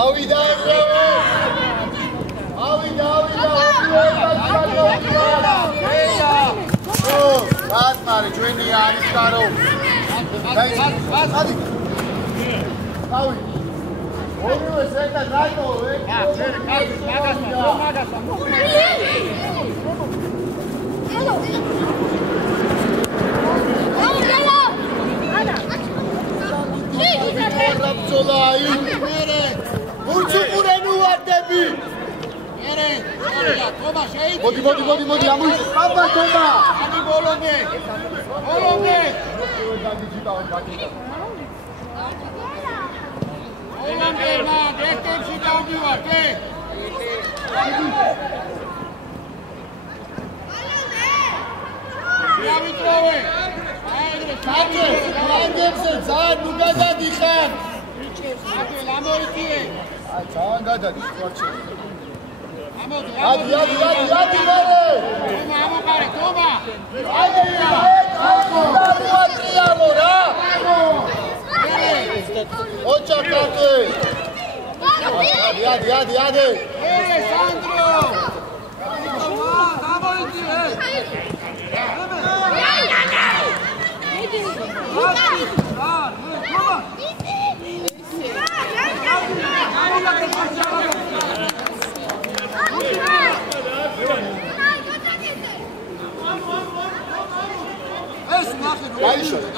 ავიდა ებრავა ავიდა რაც მარი ჩვენი არის გარო დაი ავი ორივე ზედა რატო მოდი ამოი პაპა თომა ამი ბოლომდე მა დეტებში დავდივარ კე დავიტროვე აიგრე საგებზე ძალიან ნუ გადადიხარ აკელ ამოიწიე აი ძალიან გადადის ვარჩე ადი მერე თომა ამოყარე თომა ადი რა ოჩა კაკე ადი სანდრო ამოიწიე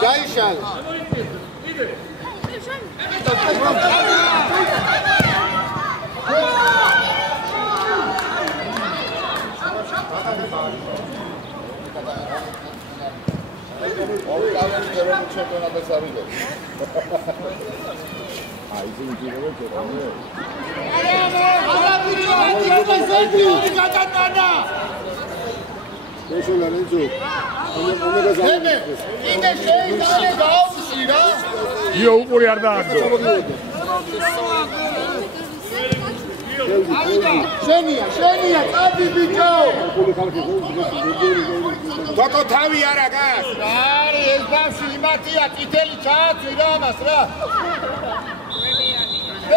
გაიშალ io upuri ar daagdo შენია წადი ბიჭო თოკო თავი არა გას არის ეს ბავშვი იმათია წითელი ჩააცვი რა მას რა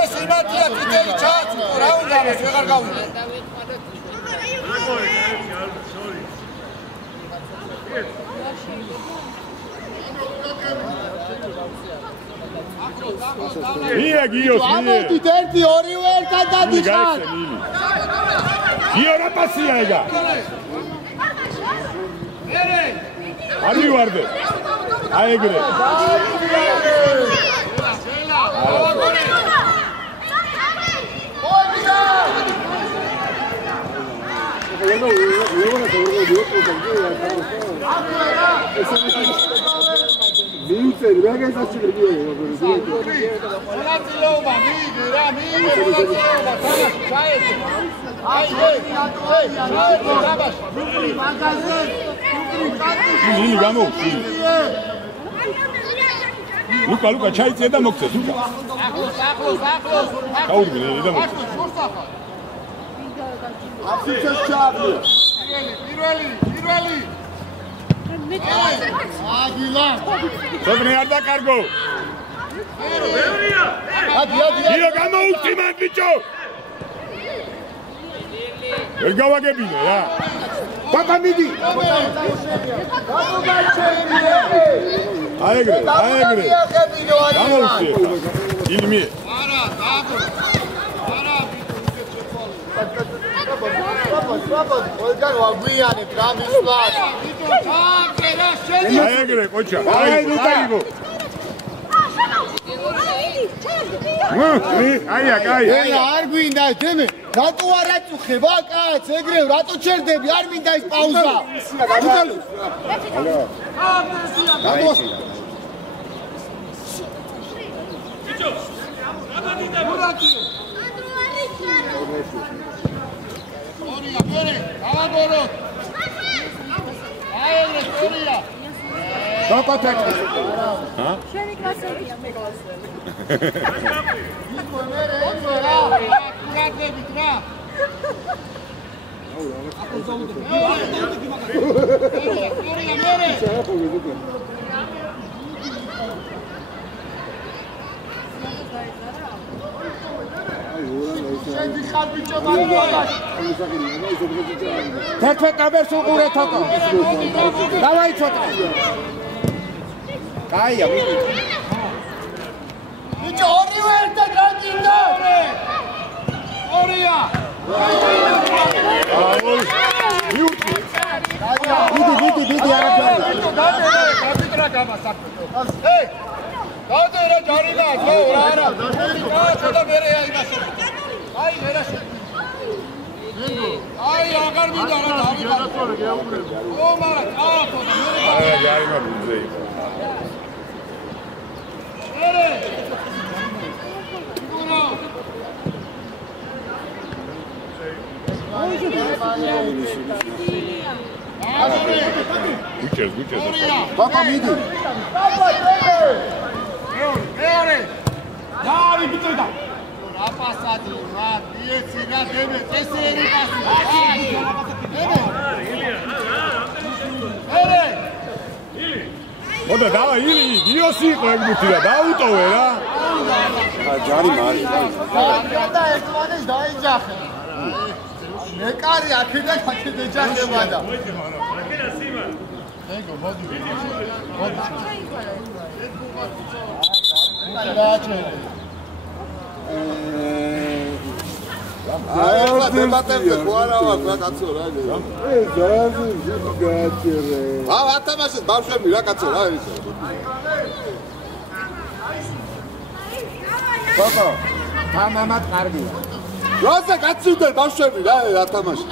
ეს იმათია წითელი ჩააცვი რა უნდა მას ვეღარ გავიგე Ia Gios, ამოდით ერთი ორივე ერთად დადიხარ Gio რა პასია ეგა Არი ვარდე აი ეგრე Mister, vega essa tigrinha aí, Luca, c'hai da moxe, Luca. Caurmi, da moxe. Sobre arda cargo. Io gamo ultima bicho. El gawa ke bine, ya. Papa midi. Aegre. Gamo ultima. İlmi. Aegre, cocha. Ai, Luca. Aia, არ გვინდა თემე რატო არ აწუხება კაც ეგრე რატო ჩერდები არ მინდა ის პაუზა შენდი ხარ ბიჭო მაგალითად. თერთმეტ ნაბერს უყურე თოკო. დავაი ცოტა. კაია მიდი. ბიჭო ორივე ერთად რა გინდა? ორია. დიდი არაფერი. გაფიტრა გამასაკუთო. ეი! დავდე რა ჯარილა, რა. ცოტა მერე აიღასო. აი მერაში. აი აღარ მინდა რა დავიღალო. ო მარა, აახო და მერე. არა, ჯარიმა ბუძე იყო. მერე. უნა. გუჩეს. პაპა მიდი. მეორე. დავი ბიჭო. რა პასადი, რა დიეცი, რა დემე, წესერი პასი. ერე. ოდა დავა ილი, იოსი იყო ეგ მუთი და დაუტოვე რა. ჯარი მარი. და ერთმანეთს დაიჯახე. მეკარი აქედან ეჯახება და. ეგო მოდი. აა დემატებზე ყარა ვარ რა კაცო რა. ზარზი გააჩერე. ათამაშეს ბავშვები რა კაცო რა ის. პაპა, თამამად კარგია. როზე გაცივდნენ ბავშვები რა ათამაში.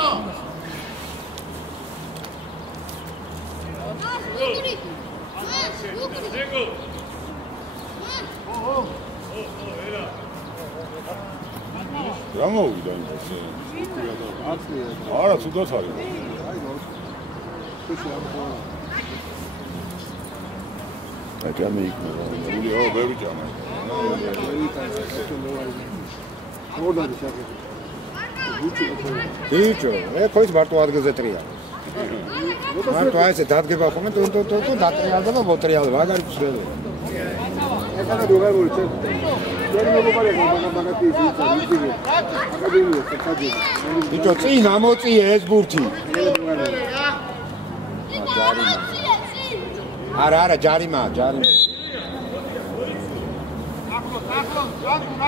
რა მოვიდა იმას? არა, თუდად არის. აი ჯამი იქნება. ო, ბევრი ჯამა. ბიჭო, ეს მარტო ადგილზე ტრია. მარტო აი ესე დადგება ხოლმე თუ დატრიალდება და მოტრიალდება, მაგარი ცდები. ეხლა როგორ მოიწე? ჯერი მოგობარია მაგათი ის ისე. აკადემია საჭირო. ბიჭო, წინ ამოწიე ეს ბურთი. არა, ჯარიმა.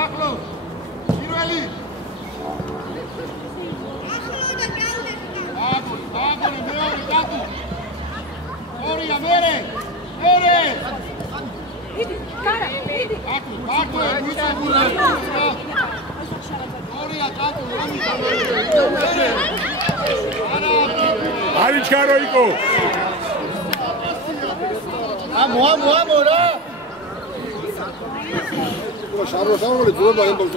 ახლო. პირველი. აგონი მეორე დაკი. ორია მერე. Idi, cara, idi. აკუ, ორია დაკი, არის ჩარო იყო. ამო რა. შავროშავრო ძრობა ემბოლს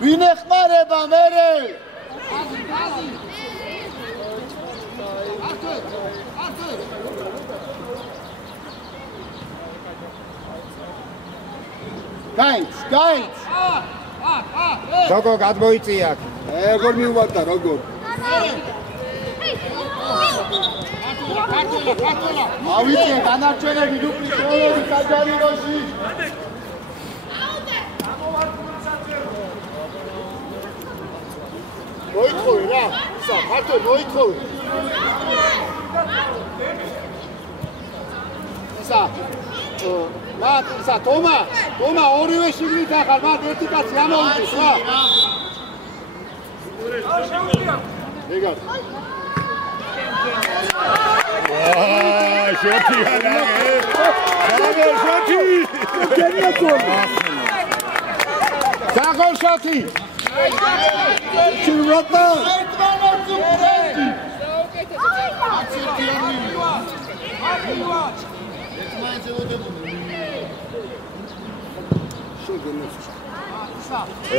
ვინ ეხმარება მერე? გაიც. თოკო გადმოიწია. ეგორ მიუვარდა როგორ. კარტოლა. ავიწე განარჩენები დუპლი შოულები საჯარიმოში. მოითხოვე რა. კარტო მოითხოვე. თომა ორივე შიგნით ახალ მათ ერთი კაცი ამოვიდეს რა. ეგარ. შოთი ანაგე. შოთი. დაგოლ შოთი. ჩირვატა.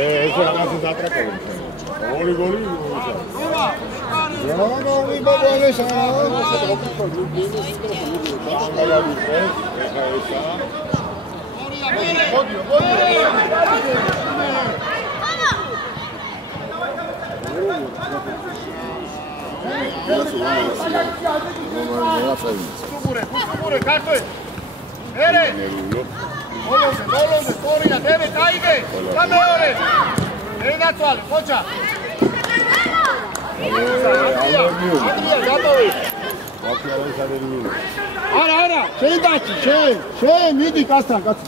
ეს რაღაცა დატრაკები. ორი გოლი. Sugure, karte. Ere. ბოლომდე სწორია დევე დაიგე და მეორე ენაცვალე ხოჭა ადრია გატოვე არა შენ დაჭი შენ მიდი კაცთან კაც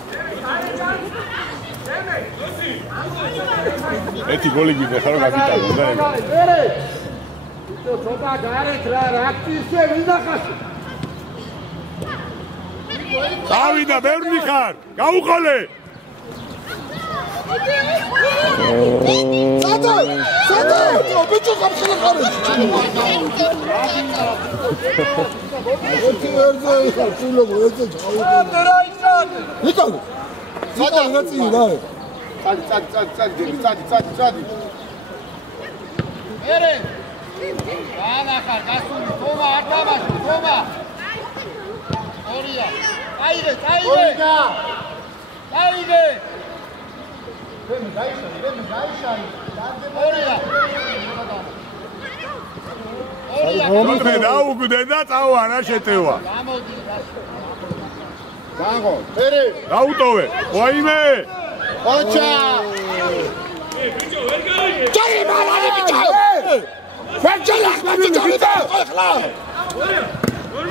ეთი გოლი გიხარ გაკიტალო და ერე ცოტა გარეთ რა რაქცისე ვინახაში დავიდა ბევრი ხარ გაუყოლე სადა ბიჭო გამხელა ხარ ნიკოლო სადა რაცი რა წადი ერე ანახარ გასული თომა არ დავაშო თომა ორია აიღე ვენ გაიშარი ორია მოდი დაუგდე და წავა რა შეტევა გამოდი გაგო ერე დაუტოვე ვაიმე ოჩა ბიჭო ვერ გაიგე ჯაი მალალი ბიჭო ვერ ჯალახ ბიჭო ხლა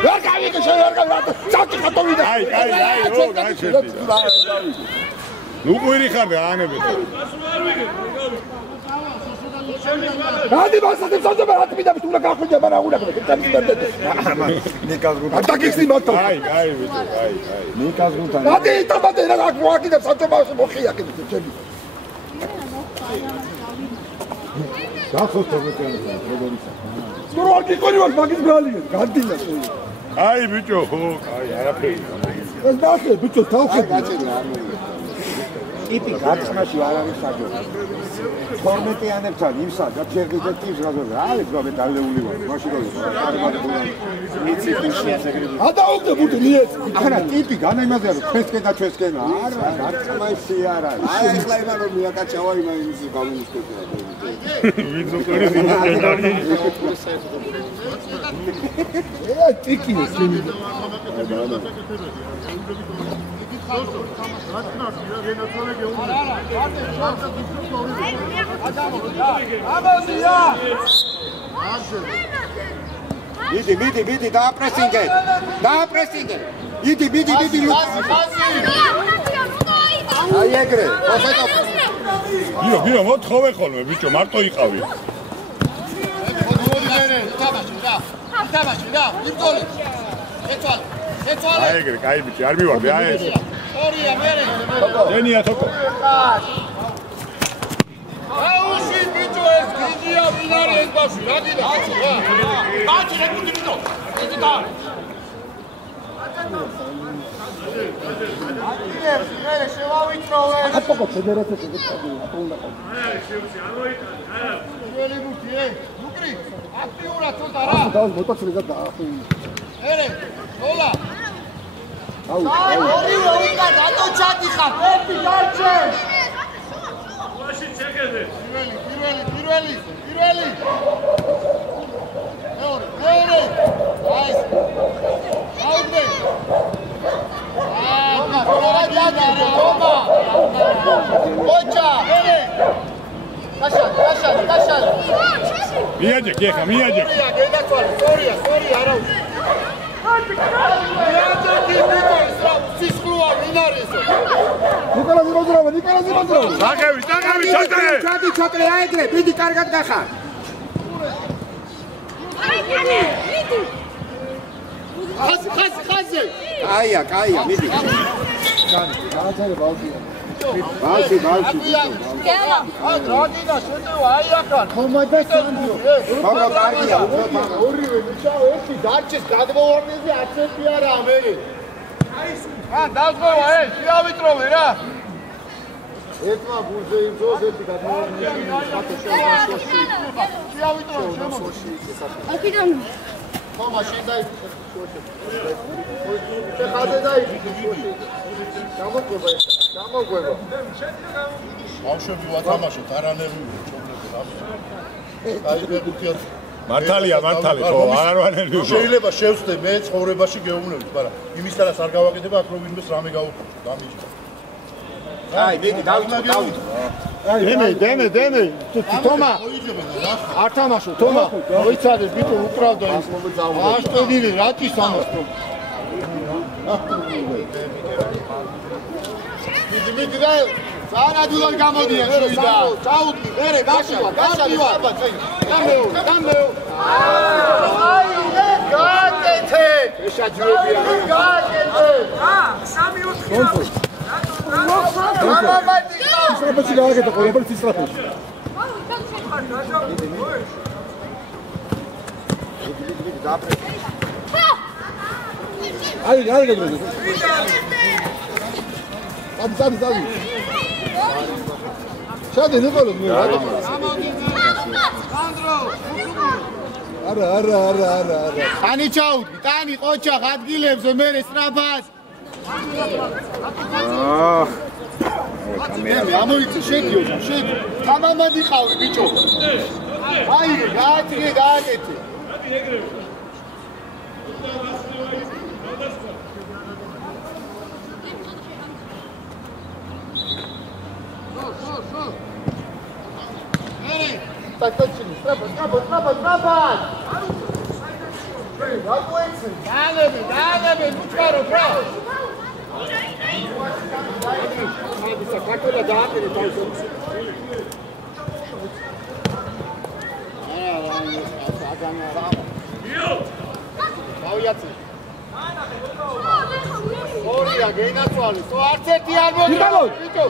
ვერ გაიგე შენ ვერ წავდი ხატოვიდა აი ო გაიჩერდი ნუ ყვირი ხარ გაანებე რადი მასადი საძება რა თვითონ თუ რა გახვიდე მაგრამ აღუნაგდე კეთილი მერდე ნიკას გუთა ატაკისი მარტო აი ბიჭო აი ნიკას გუთა რადი ტაბადე რა გაგვაკიდე საძება მოხია კიდე ჩემი გახსოვს თორმეტიანი როგორია სულ არ გიყოლი ვარ მაგის ბრალია განდინა სულ აი ბიჭო ხო აი არაფერი ეს დაახე ბიჭო თავხე გაჭერა ტიპი გარცხმაში არ არის საჯორო 12-იანებთან იმსა და შეგიძლიათ ტიპს გაზოგადო რა არის გაბე დალეული ვარ მაშინ რომ კარგად მიცი ხუშია ეგრევე ადაუგდე ბუდი მიეც არა ტიპი განა იმაზე რომ ჩვენსკენ და ჩვენსკენა არა გარცხმაში არ არის არა ეხლა იმან რომ მიაკაჩავა იმან იმის გამომუშკებია ვინც უყურე იმენდარი ტიკინო შენი მიდი დააპრესინგე მიდი აი ეგრე გიო მოთხოვე ხოლმე ბიჭო მარტო იყავი თამაში რა იმწოლე ეცვალე აი ეგრე კაი ბიჭი არ მივარდი აი ეს ორია მერე დენია თოკო აუში ბიჭო ეს გიჟია ვინ არის ეს ბავშვი რა გიდა კაცი რა გუნდი ბიჭო ეს და მერე შევავიწროვე აპოკო ფედერაციაში გეცადია უნდა ყო ველი გუთი ნუკრი აქტიურად თორდა რა დავს მოტოცილი და დაახი ერე დოლა აუ ორივე უკან რატო ჩადიხარ ერთი გარჩე მაშინ შეგეძე პირველი მეორე აი აუგდე ოჩა ერე კაშალ მიაჯეკ ეხა მიაჯეკ გედაცვალე სწორია არა ნიკოლოზ იმოძრავა დაგევი ჩატრი აეგრე მიდი კარგად გახარ ხაზე კაია მიდი გააჩერე ბალდია ბალში გელა დრაგინა შეტევა აი ახან ხომადა სანდიო ხომა კარგია ორივე მიშაო ერთი დარჩეს გადმოვარდნეზე 10 წელი არა მერე დაგხვევა შეავიწროვე რა ერთმა გულზე იმძოს ერთი გადმოვარდნეზე შეავიწროვე შემოში აქედან ხომა შედაი ხაზე დაიჭი გამოგვება ბავშვები ვათამაშოთ არანერვიულო ჩობლები მართალია ხო არ ვანერვიულო შეიძლება შევსდე მე ცხოვრებაში გეუბნებით მაგრამ იმის თარას არ გავაკეთებ აქ რომ ვინმეს რამე გავუხო დამიჯდა აი, მეგი დავიწყო. დემე. თომა. არ თამაშო, თომა. მოიცადე, ბიტო უკრავდა ის. აშტედილი, რატი სამოსტო. მიდი და სანადულად გამოდიან შევიდა. წაუდგი, მერე გაშალა, გამეო. აი, გააკეთე. შეშაჯრებია. გააკეთე. 3-4. ისრაფეში გააკეთა ყველაფერს ისრაფეში. აი გადაგდო. დადი. შადე ნიკოლო მე რა. არა. ტანი ჩაუდგი, ტანი ყოჩახ ადგილებზე მე სტრაფას. კამერა ამოიწე შეგიო. თამამად იყავი ბიჭო. აი გააკეთე. Тактичный, страпа! Далее, лучше, браво! Όρια, γეινά του άλλου. Το αρτσέτη άλλο. Νικόλο, Νίκο.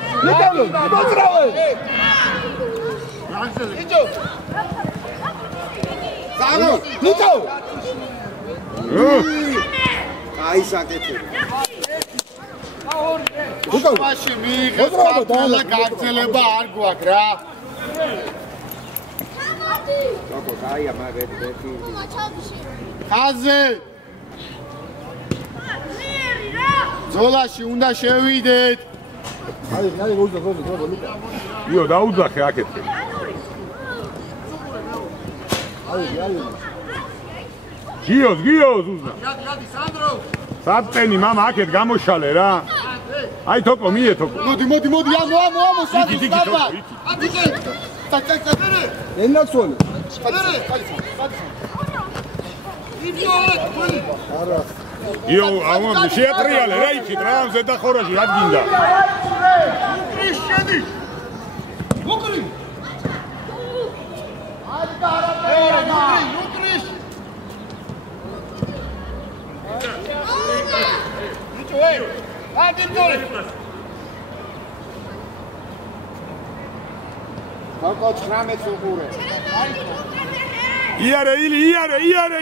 Σάνο, Νίκο. Აი საკეთე. Ნიკო, მაშინ მიიღეს ყველა გაგრძელება არ გვაქვს რა. Kako daia magari ხაზე. ზოლაში უნდა შევიდეთ. აი, გოლა. იო, დაუძახე აკეთე. აი. გიოს უზნა. იადი, სანდრო. საწენი მამა აქეთ გამოშალე რა. აი თოკო, მიე თოკო. მოდი, ამო, სანდრო, დაბა. ატიკე. Tak. ენაცოლი. იო, ამომ შეატრიალე რა იქით რა ზედა ხორაში რა გინდა. შედი. მოკრი. აი გარაბეა. ნუტრიშ. ნიჩოე. ადირდორე. Kako 19 uğure. იარე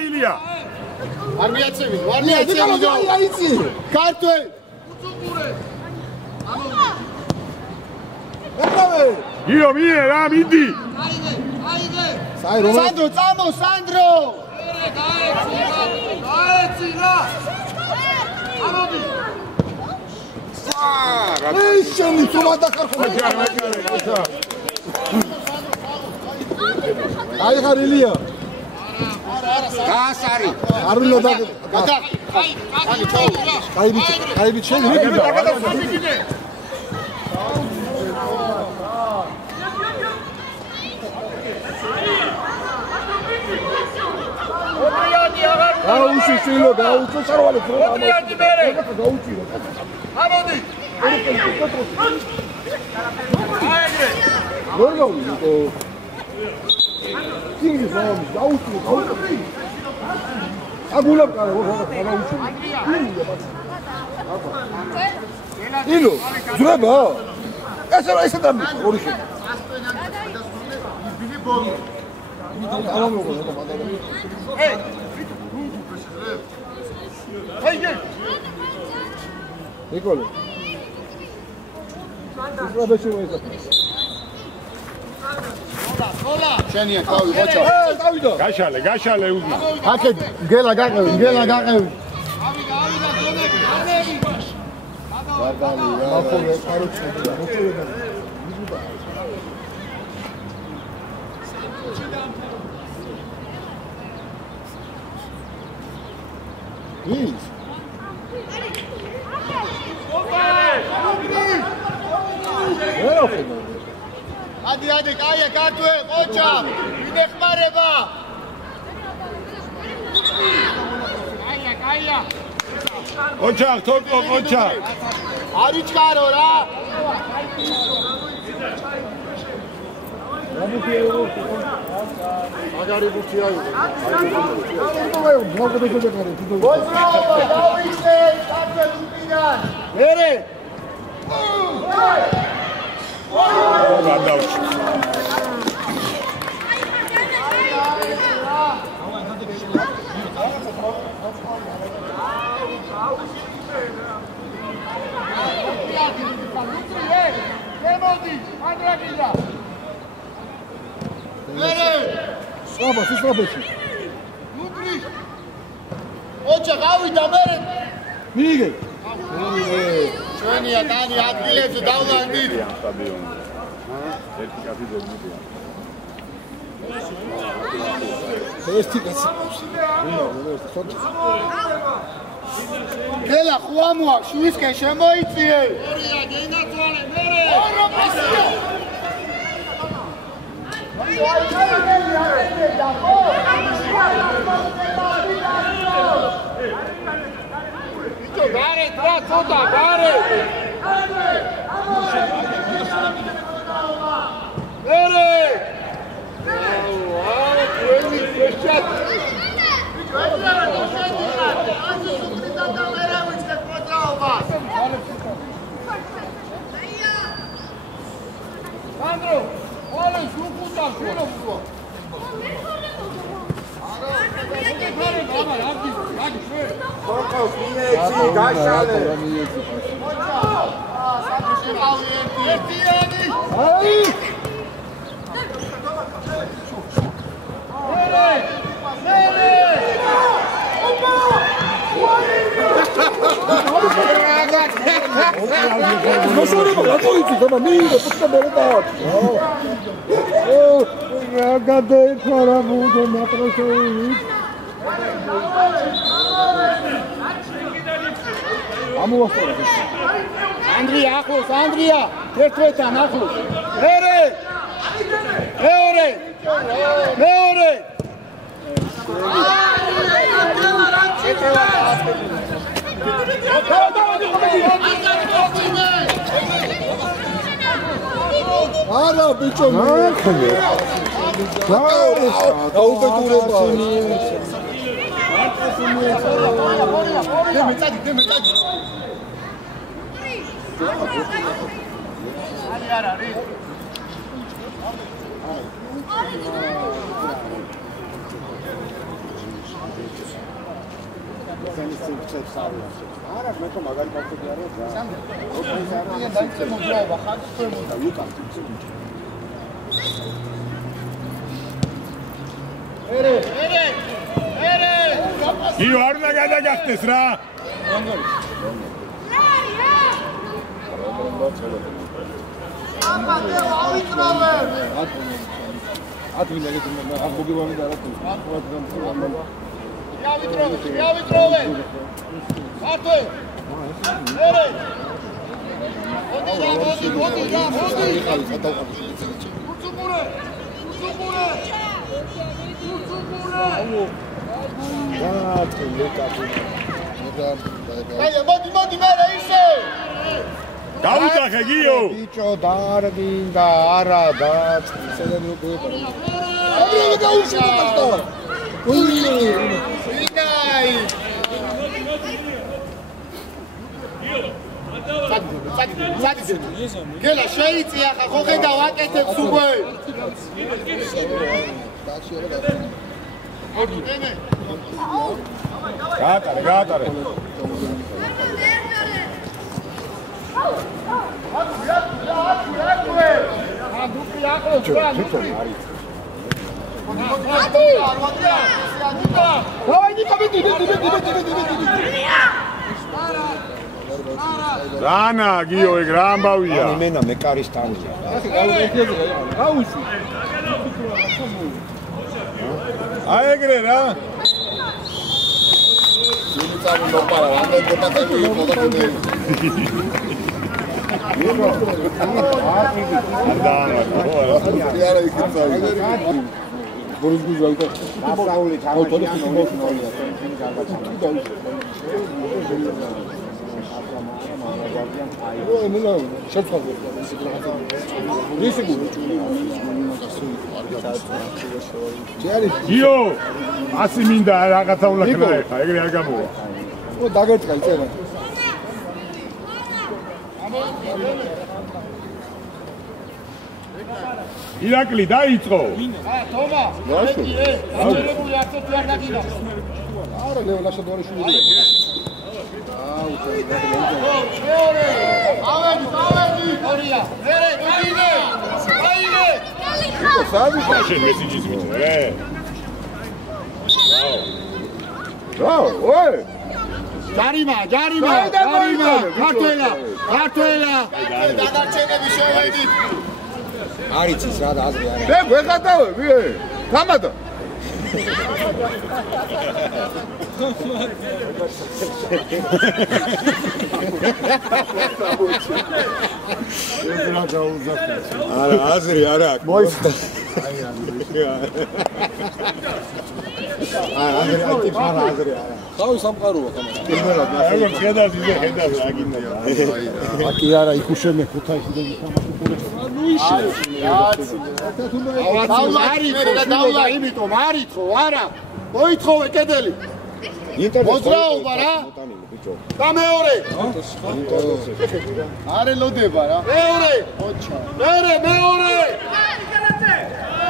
ილია. Var mı yatseviz? Kartı. იო, მიე რა მიდი. Haydi. Sandro. Gaetsi ra. Amodi. ეშენი თუმად ახარხო. აი ხარილია. გასარი. არ უნდა და. აი ბიჭი შეგიდა. გაუჩი შილო, გაუჩი სარვალე. გაუჩი. ამოდი. როგორ King is on, გაუჩი. აგულებ კარა, გაუჩი. ილო, ძრება. ესე დამი, ორი შე. Nicole. შენია თავი ხოჭო. დავიდო. გაშალე უზნა. აკეთ გელა გაყევი. ავიდა დონები. ახლა კაროჩია. ის ადი, კაია, კარტვე, ყოჩა, მიდეხმარება. კაია. ყოჩა, თოკო, ყოჩა. არიჩქარო რა. მაგარი ბუთია იყო. მოძრაობა დავიწყე, კარტვე თუპიდან. მერე. ოჩა გავიდა მერე მიიგე ჩვენია დანი ადგილებზე დავლანდით ერთი კაფე ზოგმეტია ერთი კაცი გელა ხუამოა შუისკენ შემოიწიე ორია გენაცვალე მერე ოროპასია გარეთ რა ცოტა გარეთ მერე აუ ჩვენი შეშად ანდრო ole შუქუდა შენობა Andria, ახლოს, Andria, ერთვეთან ახლოს. მერე! მეორე! არა, ბიჭო, მაქნე. გაუბედურება. დემეცადი. არა, რი. არა, მე თვითონ მაგარი კაცები არა და. სამი დაიწყე მოძრაობა, ხარ შემოდა, უკან. ერე! იო არ უნდა გადაგახტეს რა. მოდი მერე ისე დაუძახე გიო ბიჭო დარბინდა არა და ცედან როგორ აბრა გაუშინდა ვინაი სადი გელა შეიწია ხა ხო ხედა ვაკეთებს უკვე გაატარე რანა გიო ეგ რა ამბავია იმენა მე კარისტანია აი ეგრე რა არა იქცავი. ბორის გუჟალდა. დასავლი თამაშია 0-0-ია. იო, ასი მინდა რაღაცა ვლაქნა ეხა, ეგრე არ გამოვა. დაგერწა იწერა. ირაკლი დაიწყო. თომა, დაიწყებული არცერთი არ დაგინა. არა, ლეო ლაშადვარიშვილი. მეორე, ავედი, ორია. მერე, გიგინე. აიგე. სადი შენ მესიჯის მიწე. რაო, ой! ჯარიმა, ქართველა. დადარჩენები შევედით. არიცის რა და აზრი არა. მე ვეღადავები, გამადა. არა, აზრი არა აქვს. მოიხდა. აზრი არა. თავი სამყაროა ხომ. როგორ ხედავს ისე ხედავს აგინდა. აკი არა იქუშენე ქუთაისიდან თამაში. დავლა, იმიტომ არითხო, არა. მოითხოვე კედელი. მოძრაობა რა. და მეორე. არ ელოდება რა. მეორე.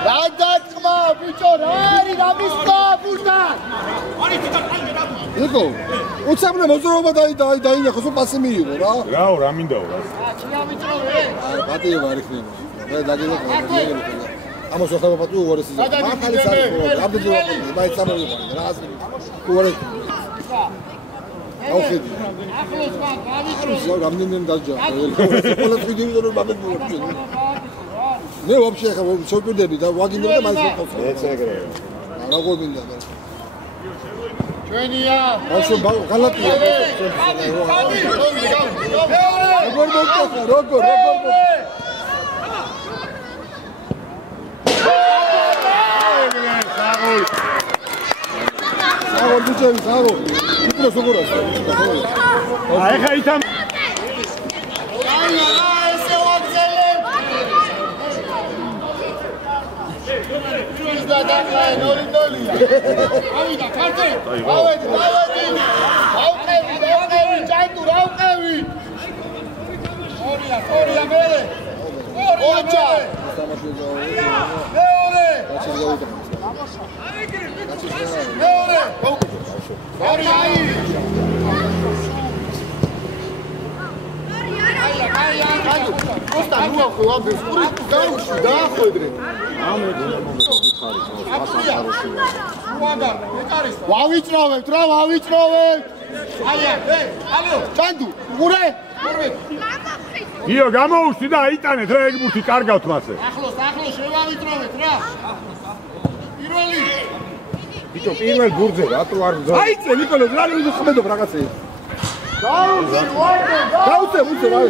რა დაწყმა, ბიჭო, რა არის რა მისკა ბურთან? იკო, უცაბნე მოძრაობა დაინახოს, პასი მიიღო რა. რაო, რა მინდაო რა. ჩია ვიწროვე. ბატიო არ იქნება. მე დაგილა. ამას ახლა ბატიო უარესი. მართალი საერთოდ, ამდენი ვაყენე, მაინც ამოვიყარე რა აზრი. უარეს. აუხედი. ახლოს გავიწრო. რამდენიმ დაჯა. ყველა დღე რომ მამებურებს. მე ვაფშე ახლა შევკვიდები და ვაგინებ და მაინც ვიყავს. ეც ეგრეა. როგორ მინდა მე. ჩვენია. ბავშვი ღალატია. როგორ მოგწახა, როგორ საღოლ ბიჭები, საღოლ. უკროს უყუროს. ეხა ითამ ესე ვაგზელე. ის და დაკლაი 0-0-ია. ავიდა ქართე. ავედი. ავყევი, ჯანდუ, ავყევი. ორია მერე. ოჩა. მეორე. აი. Просто ну охуел без кури, да ходре. ვავიწროვებთ რა, ვავიწროვებთ. აია, ალო, ჩანდუ, ურე. იო, გამოუშვი და აიტანეთ რა ეგ ბურთი კარგავთ მასე. ახლოს შევავიწროვეთ რა. პირველი. ბიჭო, პირველ ბურთზე რატო არ ბრძო? აიწე, ნიკოლო, რა მიხმედობ რაღაცე. დაუწე, უწე რა.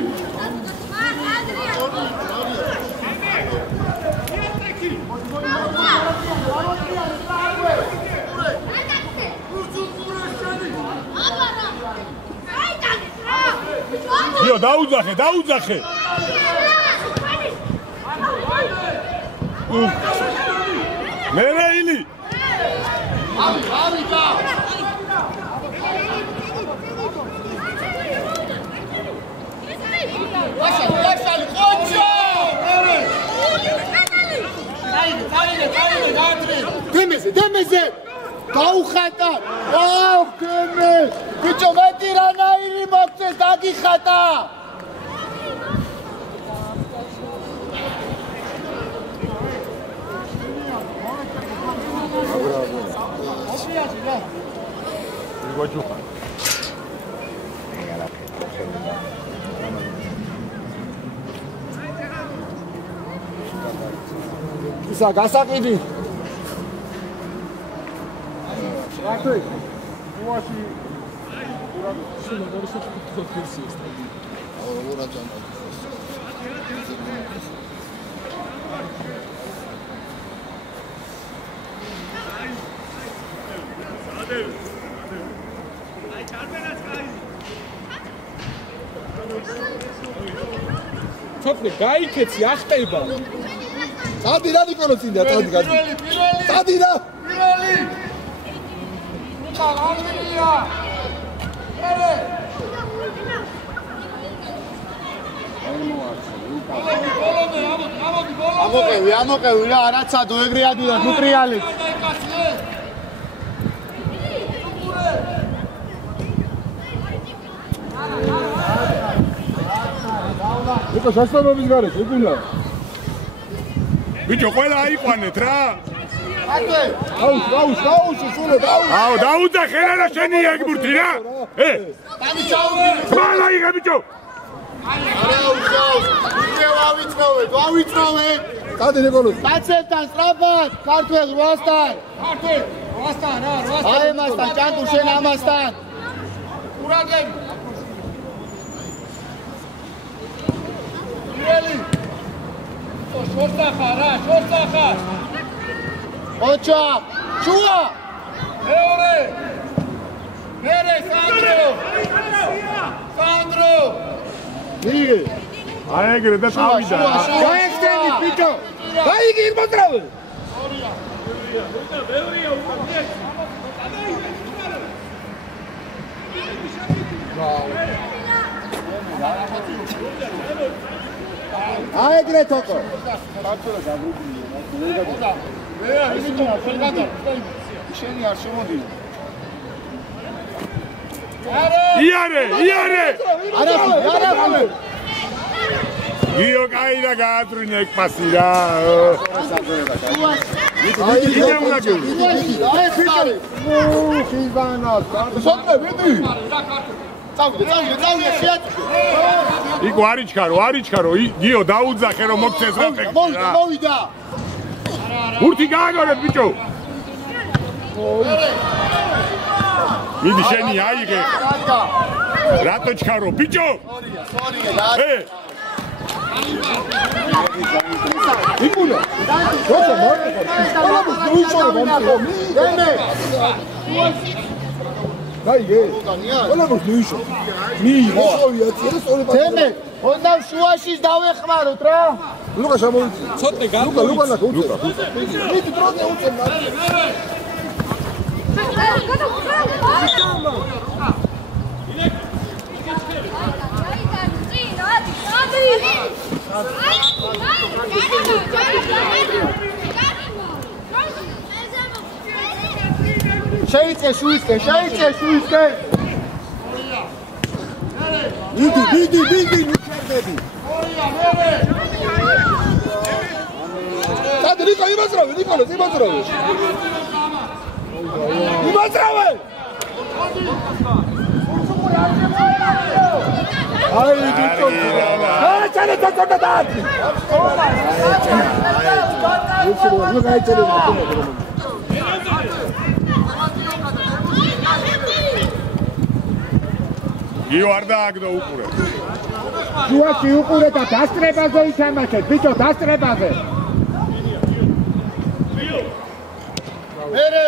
იო, დაუძახე. მერეილი. ავიდა. ვაშალი, ხოჩო! დაიდი, დემეზე. გაუხატა. აუ, დემე. ბიჭო, მეტი რანაირი მოგწეს, დაგიხატა. ისა გასაყიდი. ჩოფლე გაიქეცი ახტება. წადი რა ნიკოლო წინდა წადი გადი. წადი რა. პირველი. აღარია. ელე. ამოყევი რა არაცადო ეგრე ადიდა ნუტრიალი. ეკო სასწავლობის გარეშე ეკუნა. ბიჭო ყველა აიყვანეთ რა. აუ სულე დაუ. აუ დაუძახე რა შენი ეგ ბურთი რა. ამი ჩაუდი. ყველა იღე ბიჭო. არა უშავს. ავიწროვე. წადი ნიკოლო. კაცებთან სწრაფად, ქართველ რვასთან. ქართველ, რვასთან რა, რვასთან. აი მასთან, ჭანტურ შენ ამასთან. ურაგები. პირველი. შორტახა რა, შორტახა. ოჩა, შუა. მეორე. მერე სანდრო. მიიღე. აი ეგრე და თავიდა. გაექცენი ბიჭო. გაიგე იმოძრავე. აი ეგრე თოკო. შენი არ შემოდიო. იარე. არა. იო კაი და გაატრინა ეგ პასი რა. აი ხიზანას. სოთე ვიდი. წავიდე, შეაწყვე. იქ არიჩქარო. გიო დაუძახე რომ მოგცეს რა ტექნიკა. მოვიდა. ბურთი გააგორებ ბიჭო. მიდი შენი აიღე. რატო ჩქარო ბიჭო? იკუნა. როცა მარკა. ყველაფერს უიშორე მომწონო. გაიგე. ყველაფერს უიშორე. მიიღო. თემე, ხონდა შუაში დავეხმაროთ რა. ლუკა შემოვიცი. ცოტნე ლუკა ნახე უწევ. მიდი დროზე უწევ. შეიწე შუისკენ. მიდი ნიჩერდები. წადი ნიკო იმოძრავე. აი ნიკო. ჩანე ცოტა დაატი. გიო არ დააგდო უყურე. შუაში უყურე და დასწრებაზე ითამაშეთ, ბიჭო, დასწრებაზე. მერე.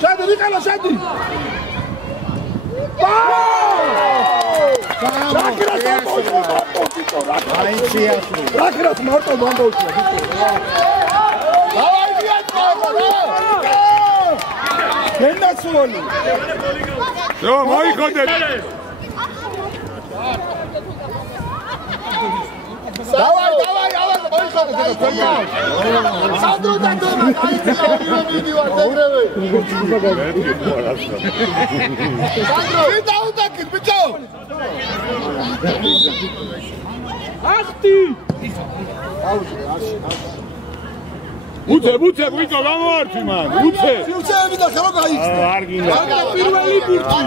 შედი ნიკოლო შედი. რაკრას მარტო მომბოჩია ბიჭო. დავაი მიაწყვეტო რა. გენდაცული. რო მოიხოდე. დავაი მოიხოდე. სანდრო და დომა დაიწია მიდივარ ეგრევე. სანდრო დაუდაკი ბიჭო. ახტი. უცე ვიკო გამოართვი მან. უცე უცეები და ხელო გაიქცა. არ გინდა. პირველი ბურთი.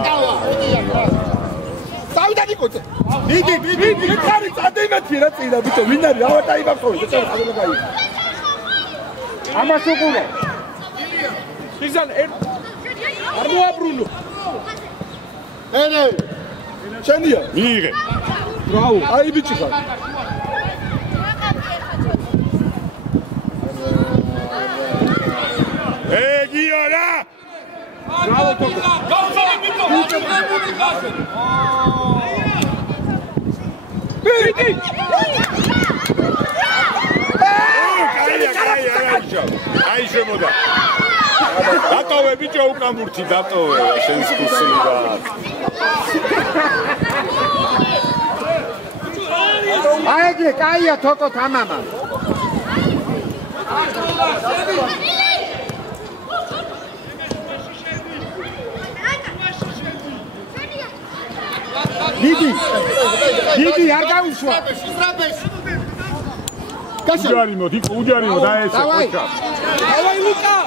წავიდა ნიკოზე. მიდი. ხარი წადეიმეთი რა წინა ბიჭო. ვინ არის? რა დაიბახო. ეს ხაზოლა გაიქცა. ამას უყურე. ხიზან არ მოაბრუნო. ენე შენია მიიღე ბრავო აი ბიჭი ხარ გიო რა ბრავო თოკო გავწოვე ბიჭო ბიჭი აი შემოდა დატოვე ბიჭო უკამურთი დატოვე შენს კურსი და აი ეგრე კაია თოკო თამამა დიდი არ გაუშვა უჯარი მოდი უჯარი მო და ესე ხოჭა დავაი ლუკა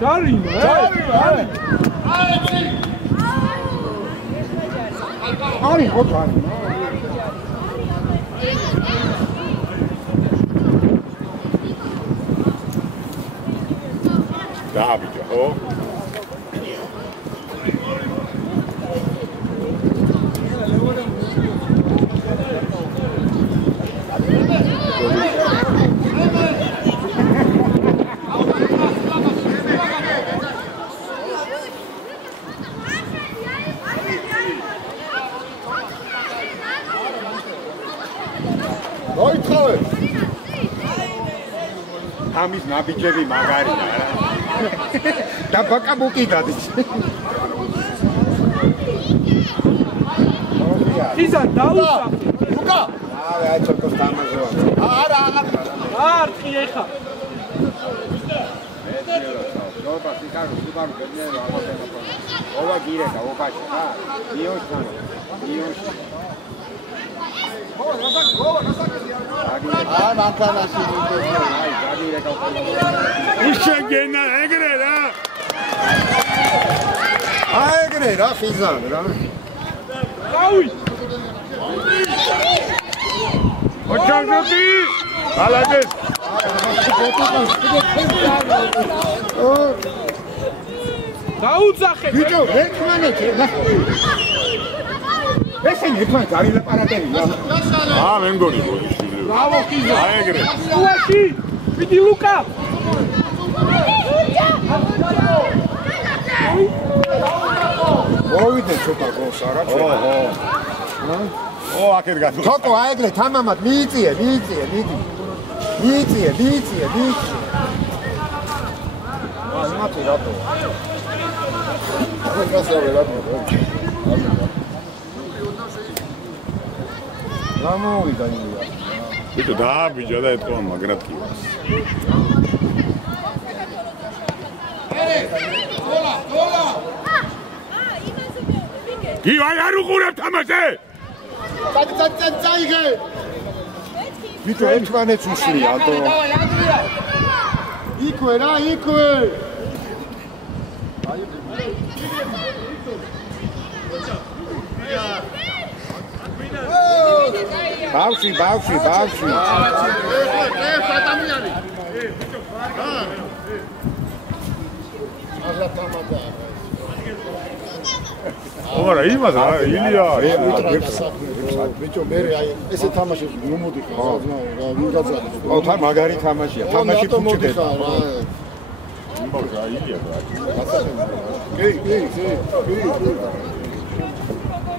დარიმა არი ხოჭა დააბიჯა ხო მოითხოვე ამის ნაბიჯები მაგარია რა და ბაკაბუკი გადის იზან დაუცა ლუკა აი ცოტა თამაზოა არა არტყი ეხა ნობა სიკარო სუბარუ გენერა ობა გირეკა ობაში რა იოსთან იოს აა მანქანაში აი გაგირეკა უშენგენა ეგრე რა აი ეგრე რა ხიზან რა გავი ოჩანგები ალაგეს დაუძახე ბიჭო ერთმანეთი ესენი ერთმანეთ არილაპარაკებია მე მგონი ბოდიშვილი ბრავო ხიზა აი ეგრე უაში ვიდი ლუკა მოვიდე ცოტა გოლს არა ო აქეთ გასულ თოკო აი ეგრე თამამად მიიწიე მიდი მიიწიე მათი რატო რა მოვიდა იმია ბიჭო დააბიჯა და ეთქვა მაგრად კი დოლა გიო აი არ უყურებ თამაშე წაიგე ბიჭო ერთმანეთს უშლია თო იქვე რა იქვე ბავშვი ადამიანი ახლა თამადა ora იმას რა ილია ბიჭო მე აი ესე თამაში მომოდი ხო ვინ გაძალეს ო თან მაგარი თამაშია თამაში ფუჭდება იმბავშა ილია რა კი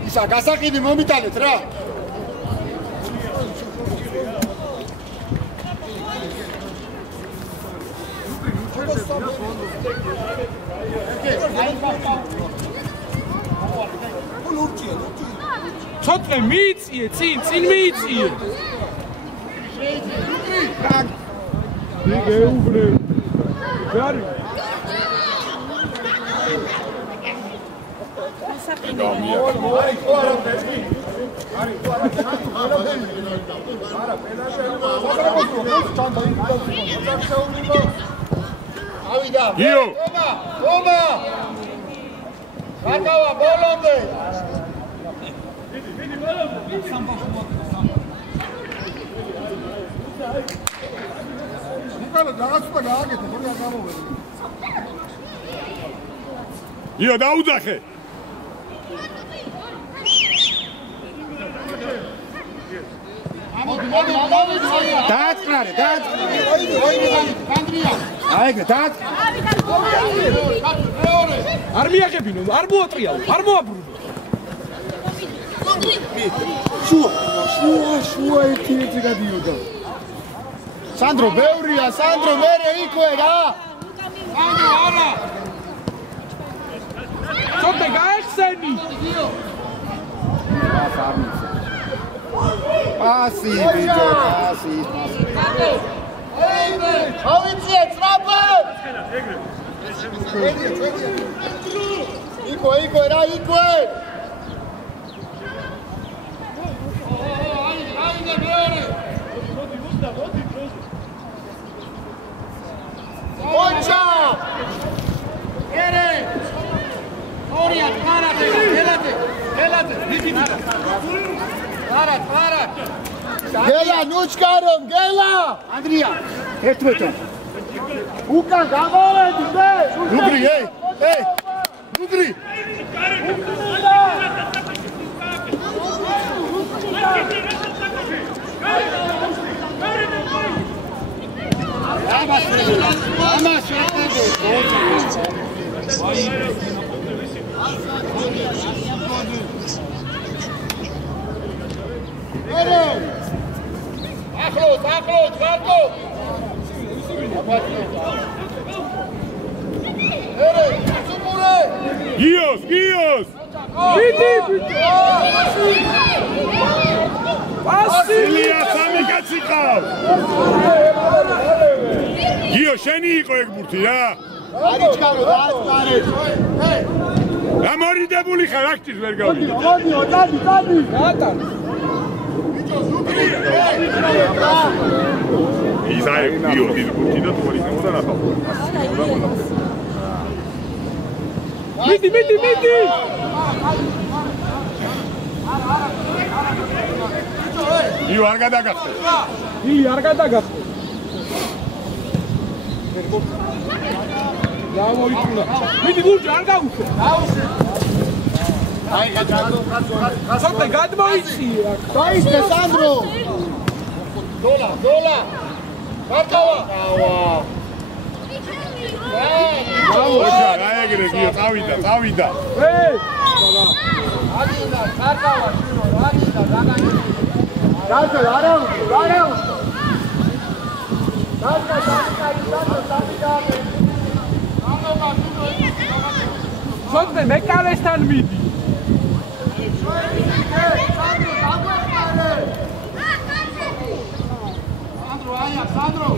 ისა გასაყიდი მომიტანეთ რა ცოტყე მიიწიე წინ მიიწიე იგე უბრე ჯარი ავიდა გიო თომა რაკავა ბოლომდე მოგალო რაღაც უნდა გააკეთო, ხო რა გამოვედი. იო დაუძახე. დააწყნარე. აიგე, არ მიაღებინო, არ მოატრიალო, არ მოაბრუნო. შუა ერთი გადიოდა. სანდრო, ბევრია, სანდრო, მერე იქვე რა. სანდრო, არა. ცოტა გაეხსენი. პასი, ბიჭო, პასი. ავიწიე, ტრაპად. იქვე, რა, იქვე. აიდე, მეორე. ოჩა. ერე. ორია, თვარადე, გელადე. ნიკიტა. თვარად. გელა, ნუჩკარომ, გელა. ანდრია, ერთმეტი. უკან გამოვედი, მე. ნუგრი, ნუგრი. ამას ახლოს, გარტო. ერე, სუპურე. გიოს. ბიჭი. პასი. ილია სამი კაცი ყავს. გიო, შენი იყო ეგ ბურთი რა. არიჩქარო, დააწყარე. რა მორიდებული ხარ, აქ ვერ გავიდი. მოდიო, დადი. გაატარ. ის აი გიო ის ბურთი და თორი ხემოდა ნახავ. მიდი. იო არ გადაგახტე. არ გადაგახტე. გამოიწუნა. მიდი გურჯი არ გაუშვე. აი გაჭადო. ცოტა გადმოიწიე აქ. დაისე სანდრო. დოლა. მარტავა. ოჩა, აეგრე გიო, წავიდა. ადინა, სარკავა, შირო, ადინა, დაგაი. დაიწყე, არა. ცოტა მეკალესთან მიდი. სანდრო.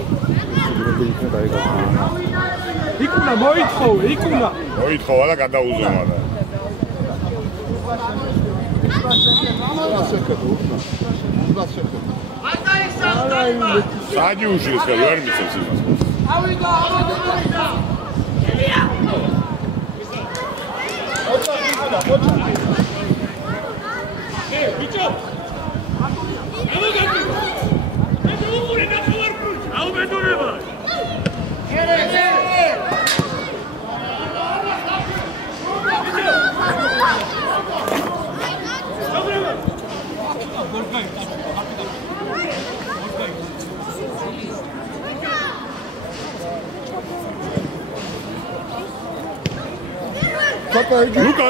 იქუნა მოითხოვე. მოითხოვა და გადაუზომა და. საჯი უშლის ხელ ვერ მიცემს იმას. ავიდა. ბიჭო.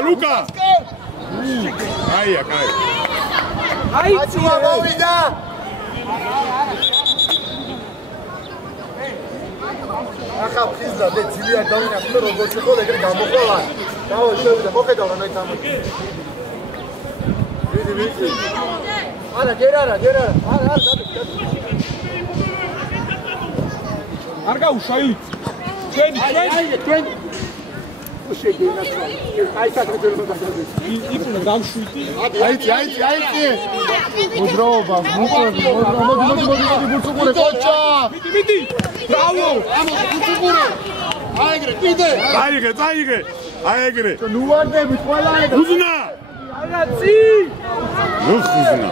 Luca! Aia, cai. მოვიდა. ახლა ხიზდა და ძლიერ დავინახე როგორც იყო ეგრე გამოყოლა. დავა შევიდა მოხედავ რა ნაიცა. ვიდი. არა, გერარა. არა, არ გაუშვა ის. ჩვენი. აი საკრებულო გადადის. იქნა გამშვიდი. აიცი. მოდროობა, მოდი ბურცუყურე კოჩა. მიდი. ბრავო. ბურცუყურე. აიგრე, კიდე. წაიღე. აიგრე. ნუვარდები ყველა ეგ. უზნა. არაცი. უზნა.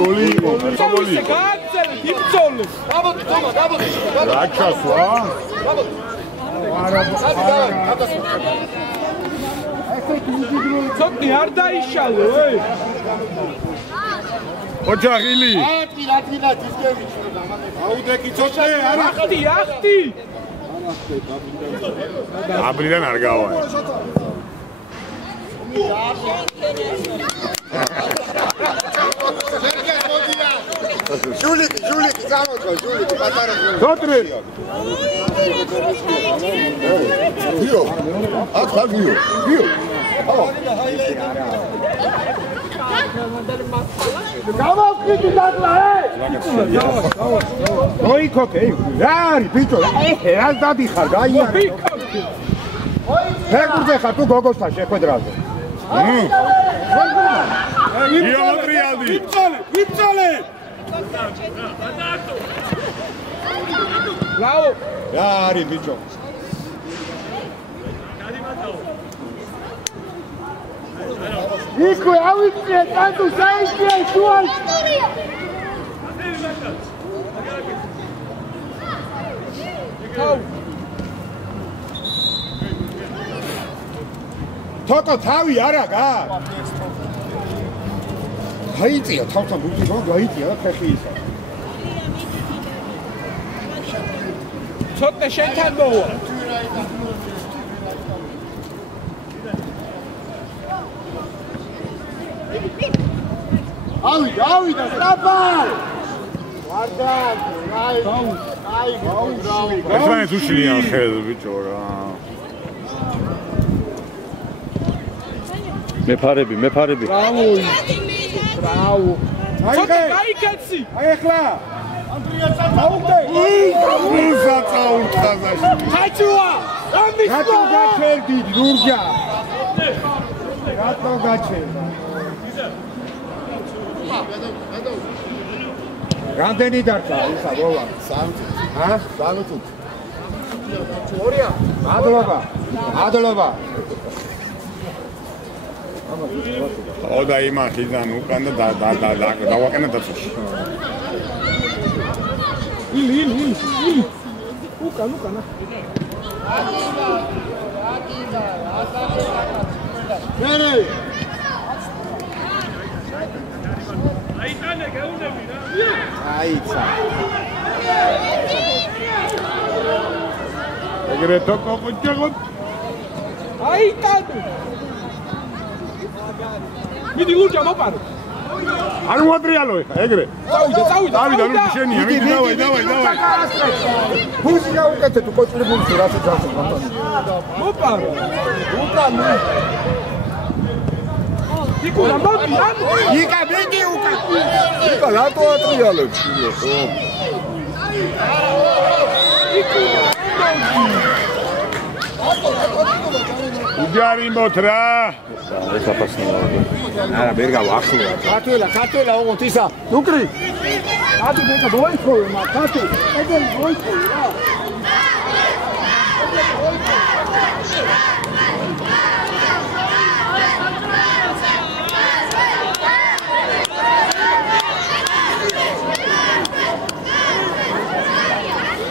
გოლი იყო. წავისე გააგზავნე იბრძოლე. დაიბოდი თომა, დაიბოდი. რა ჩასვა? დაიბოდი. ცოტნი არ დაიშალო, ე? ოჯახილი. ატირა დისკევიჩი და აუდეკი ცოტნე არ ახტი. აბრიდან არ გავა. ჟულიკი, წამოწვა, ჟულიკი, პატარა ჟულიკი. ცოტნე. გიო. აქ გიო. გამოვკიდი დაკლა, მოიქოკე, რა არის ბიჭო? რა დადიხარ, გაიარე. ფეგურზე ხარ თუ გოგოსთან შეხვედრაზე? იოტრიალდი. იბრძოლე. ბრავო. რა არის ბიჭო? იქვე ავიწე, კანტუ საიქე, შუალ. თოკო თავი არა გა? გაიწია თავთან ბუქი რომ გაიწია და ფეხი ისა. ცოტნე შენთან მოვა. ავიდა, სტაბალ. ვარდან, აი, ბრავო. ესმაინც უშლიან ხელს ბიჭო რა. მეფარები. ბრავო. ცოტნე გაიქეცი. აი ახლა უსა წაურთაზაში. ხაჭუა. რატო გაჩერდი ლურჯა? რატო გაჩერდა? რამდენი დარჩა ისა როლა? 3 წუთი. ორია. ადლობა. ოდა იმახიდან უკან და დავაკენა დაცვაში. ილი. უკან. მერე. აიტანე გეუნები რა. აიცა. ეგრე თოკო კუჭო. აიტანე. მიდი ლურჯა მოპარო. არ მოატრიალო ეხა ეგრე. წავიდა ლურჯი შენია. მიდი დავაი. ბუზი გაუკეთე თუ კოჭური ბუზი რასაც გასულ ბატონი. მოპარო. უკან. იკულა მოდი. იკა მიდი უკან. იკა რატო ატრიალებს შვილო? იკულა. უჯარი მოთ რა. ეს აფასნია. არა ვერ გავახლა. ქართველა ოღონდ ისა. ნუკრი. ათი მეცა მოიქოვე მაგ ქართველ. ეგ მოიქოვე რა.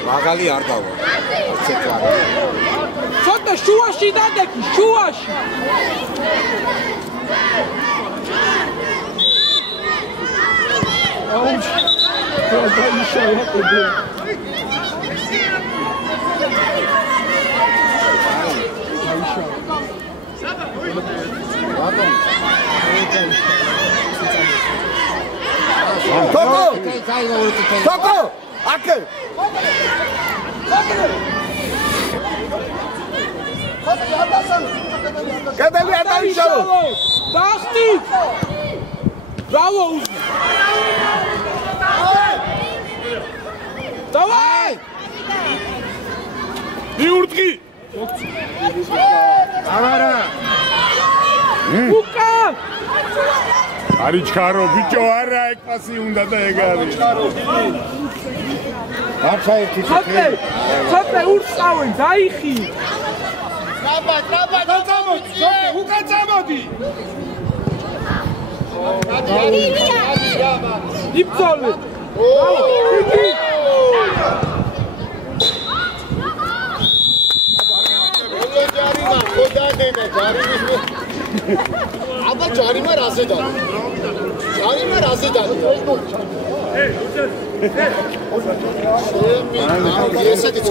მაგალი არ გავა. ცეკვა. ცოტა შუაში დადეკი, შუაში. თოკო! აკე! კედელი არ დაიშალო! დასტი! ბრავო! დავაი! მიურტყი! არა! უკან! არიჩქარო ბიჭო არა ეგ პასი უნდა და ეგ არის. არცა ერთი ცოტა ურწავენ დაიხი. ტრაბა, უკან წამოდი. გადი. იბრძოლე. აბა ჯარიმა რაზე და ჯარიმა რაზე და ესეთი